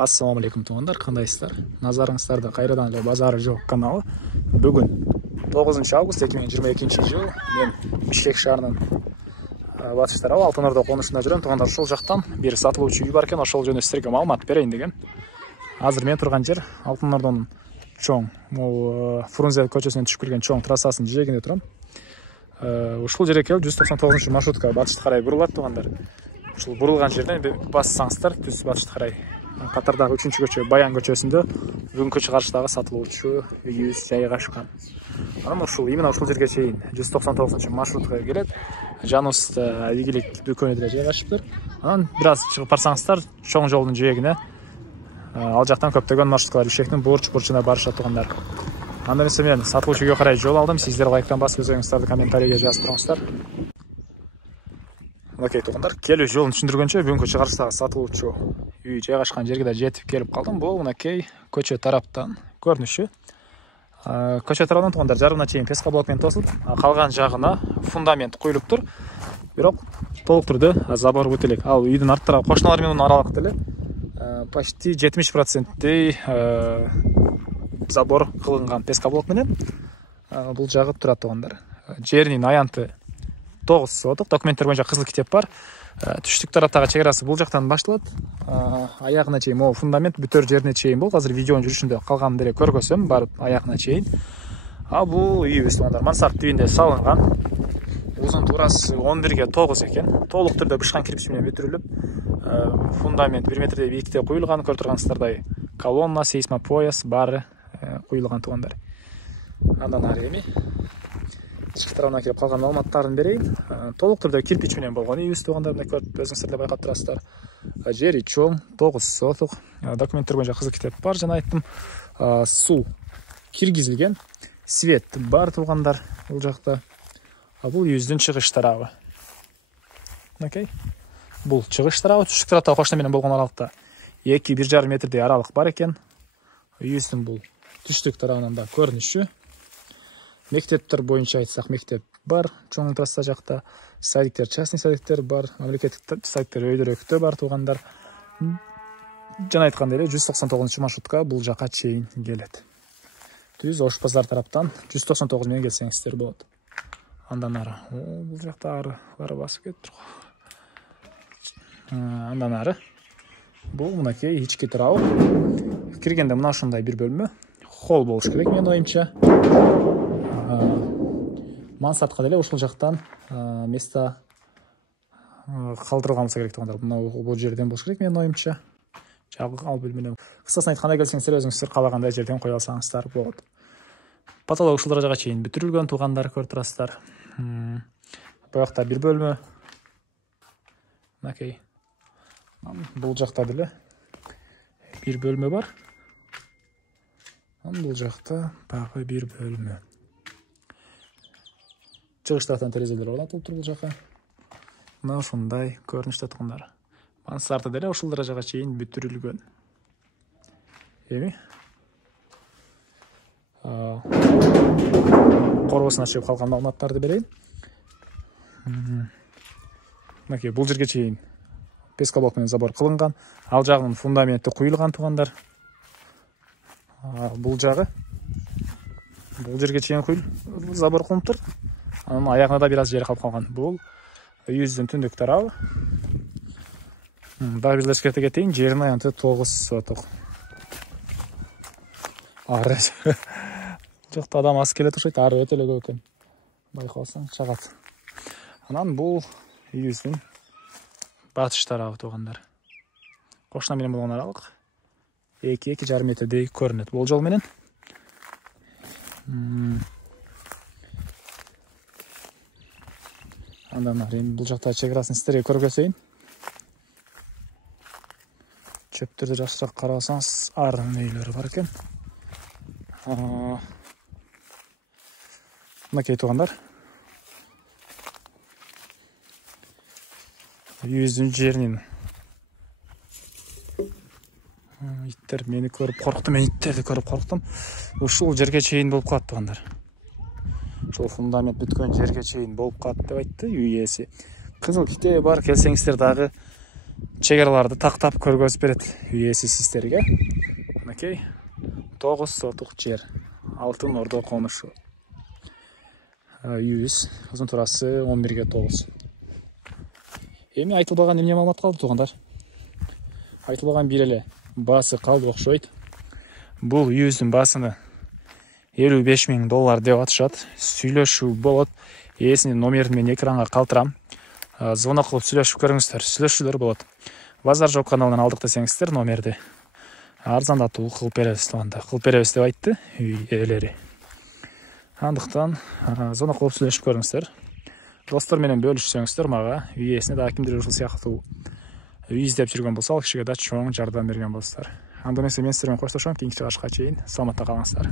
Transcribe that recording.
Ассалаумалейкум туғандар, қандайсыздар? Назарыңыздарда қайрадан эле базары жоқ каналы. Бүгін 9 август 2022 жыл. Мен Бишкек шаарынын батыш тарабы Алтын Орда конушунда жүрөм. Туғандар, ошол жактан бир сатылуучу үй бар экен, ошол жөнүндө силерге маалымат берейин деген. Азыр мен турган жер Алтын Ордонун чоң, могу Фрунзе көчөсүнөн түшүп келген чоң трассасынын жээгинде турам. Ушул жерге келип 199 маршрутка батышты карай бурулат туғандар. Ушул бурулган жерден бассаңыздар түз батышты карай катардагы 3-чү көчө Баян көчөсүндө бүгүнкү чыгарыштагы сатылуучу үйүбүз жайгашкан. Анан именно ушул жерге чейин 199 маршрутка келет. Жаныбызда игилик дүкөнү деле жайгашыптыр. Анан бир аз чыгып барсаңыздар чоң жолдун жээгине ал жактан көптөгөн маршруткалар Бишкектин бурчуна барышат тугандар. Андан эсе мен сатылуучу үйгө карай жол алдым. Сиздер лайктан басып өзүңүздөрдү комментарийге жазып туруңуздар. Окей тугандар, келүү жолун түшүндүргөнчө бүгүнкү чыгарыштагы сатылуучу үй жайгашкан жерге да жетип келип калдым. Бул мынакей көчө тараптан көрүнүшү. Көчө тараптан тугандар жарымына чейин пескоблок менен тосулуп, калган жагына фундамент куюлуптур. Бирок толук түрдө забор бут элек. Ал үйдүн арт тарабы кошуналар менен аралыкта эле почти 70% забор кылынган пескоблок менен. Бул жагы турат тугандар. Жеринин аянты 9 соток, документтер боюнча кызыл китеп бар. Түштүк тараптагы чек арасы бул жактан башталат. Аягына чейин, могу фундамент бүтөр жерине чейин болуп, азыр видеонун жүрүшүндө калганын деле көргөзөм, барып аягына чейин. Бул үйүбүз тугандар мансард тибинде салынган. Узун туурасы 11ге 9 экен. Толук түрдө бышкан кирпич менен бүтүрүлүп, фундамент 1 метрдей бийиктикте куюлган, көрүп турганыңыздардай колонна, сейсмопояс баары куюлган тугандар. Андан ары эми ички тарабына келип калган маалыматтарын берейин. Толук түрдө кирпич менен болгон үйүбүз тугандар, мына көрүп өзүңүздөр деле байкап турасыздар. Жери чоң, 9 соток. Документтер боюнча кызыл китеп бар, жана айттым. Суу киргизилген, свет бар тугандар бул жакта. Бул үйүбүздүн чыгыш тарабы. Окей. Бул чыгыш тарабы, түштүк тарапта кошуна менен болгон аралыкта 2-1,5 метрдей аралык бар экен. Үйүбүздүн бул түштүк тарабынан да көрүнүшү. Мектептер боюнча айтсак, мектеп бар, чоң трасса жакта. Садиктер, частный садиктер бар, мамлекеттик садиктер өйдөрөктө бар тугандар. Жана айткандай эле 199 маршрутка бул жака чейин келет. Түз Ош базар тараптан 199 менен келсеңиздер болот. Андан ары, бул жакта арылары басып кетиптир го. Андан ары бул мынакей ички тарабы. Киргенде мына ушундай бир бөлмө, холл болуш керек менин оюмча. Мансардка деле ушул жактан место калтырылган болсо керек тугандар. Мына бул жерден болуш керек менин оюмча. Жагы ал бөлмөнү. Кыскасын айтканда келсеңиздер, өзүңүздөр каалагандай жерден кое алсаңыздар болот. Потолок ушул даражага чейин бүтүрүлгөн тугандар, көрүп турасыздар. Буякта бир бөлмө. Окей. Бул жакта деле бир бөлмө бар. Бул жакта дагы бир бөлмө. Чыгыш тараптан терезелер орнотулуптур бул жака. Мына ушундай көрүнүштө тугандар. Мансарды деле ушул даражага чейин бүтүрүлгөн. Эми корбосуна чыгып калган маалыматтарды берейин. Мынакей бул жерге чейин пескоблок менен забор кылынган. Ал жагынын фундаменти куюлган тугандар. Бул жагы бул жерге чейин забор кылыныптыр. Анын аягына да бир аз жери калып калган. Бул үйүбүздүн түндүк тарабы. Дагы бир эскерте кетейин, жеринин аянты 9 соток. Ары жокто адам аз келет окшойт, ары өтө эле көп экен. Байкалсаң чагат. Анан бул үйүбүздүн батыш тарабы тугандар. Кошуна менен болгон аралык 2-2,5 метрдей көрүнөт бул жол менен. Андан ары бул жакта чек арасын сиздерге көргөзөйүн. Чөптөрдү жакшыраак карасаңыз, ар нөйлөрү бар экен. Мынакей тугандар. Үйүбүздүн жеринин иттер мени көрүп корктум, мен иттерди көрүп корктум. Ушул жерге чейин болуп калат тугандар. Ушул фундамент бүткөн жерге чейин болуп калат деп айтты үй ээси. Кызыл китеби бар, келсеңиздер дагы чегараларды тактап көргөзүп берет үй ээси сиздерге. Мынакей 9 сотук жер, Алтын Ордо конушу. Үйүбүз узун турасы 11/9. Эми айтылбаган эмне маалымат калды туугандар? Айтылбаган бир эле баасы калды окшойт. Бул үйүбүздүн баасыны $55,000 деп атышат. Сүйлөшүү болот. Ээсинин номерин мен экранга калтырам. Звонок кылып сүйлөшүп көрүңүздөр. Сүйлөшүүлөр болот. Базар Жок каналынан алдык десеңиздер номерди арзандатуу кылып беребиз туугандар. Кылып беребиз деп айтты үй ээлери. Андыктан звонок кылып сүйлөшүп көрүңүздөр. Достор менен бөлүшсөңүздөр мага үй ээсине да кимдир ушул сыяктуу үй издеп жүргөн болсо, ал кишиге да чоң жардам берген болсуңуздар. Анда эмесе мен сиздер менен коштошом. Кийинки чыгышка чейин саламатта калыңыздар.